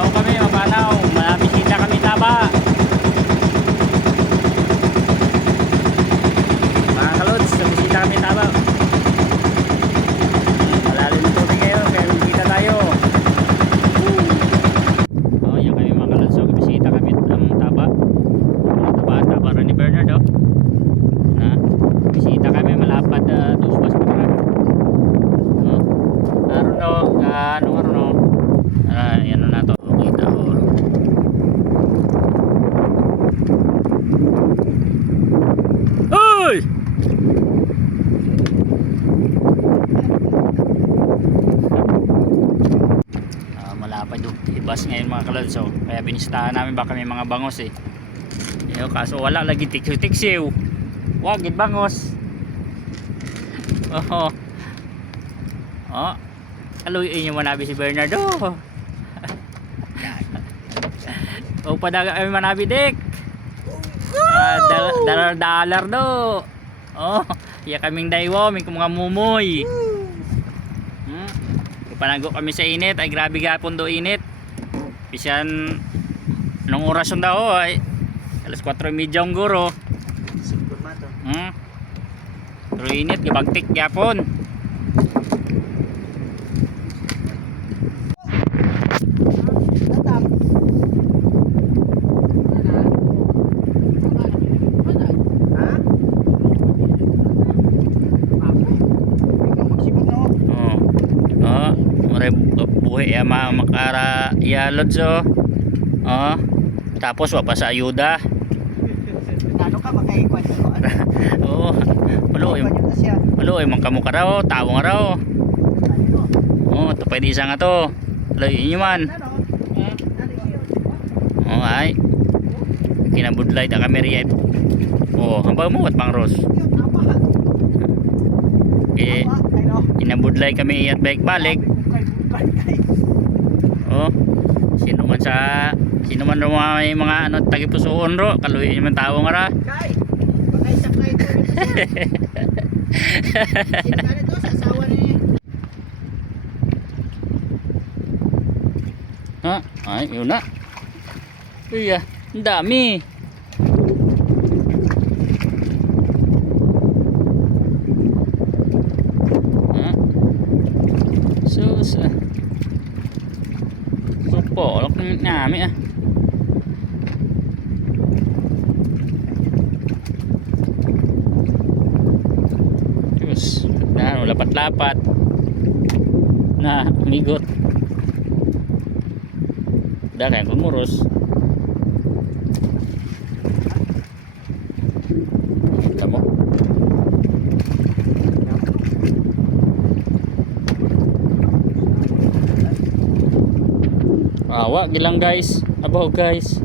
Ayaw kami mapanaw. Bisita kami taba. Mga kalods, bisita kami taba. Malalim ito ngayon kaya bisita tayo. Oh, yan kami mga kalods. So, bisita kami ang taba. Taba rin ni Bernard oh. Na, bisita kami malapad tubas pa kami. Oh. Ano yan na to. Okay, tao. Hoy! Malapad yung ibas ngayon mga kalods. So, kaya binistahan namin baka may mga bangos eh. Kaso wala lagi tiksiw. Wag gid bangos. Oh. Oh. Aluyin nyo manabi si Bernardo. O padaga kami manabi dik. Dollar do. Oh, iya kaming daywo, may mga mumoy. Panago kami sa init, ay grabe gapon do init. Bisan nung orasyon daw ay alas 4:30 ang guro. Pero init, gabagtik gapon. Buhay makara yalod so. Tapos wapa sa ayuda. Ano ka makaikwan ko? Oo. Walo ay mangkamo ka raw, tawo nga raw. To pwede isa nga to. Layo man. Ay. Kinabudlay ta kami riyan. Hambang mo at pang Ros. Inabudlay kami at balik. Sino man ro may mga tagipusoon ro, kaluyin man tawo nga ra. Kay. Bagay sa kay to rito siya. Sino to sa asawa ni. Ay, yun na. Iya, ang dami. Sus. Polok nami Terus lapat-lapat na migot. Udah kayak pengurus. Kamu awak gilang guys, abaw guys.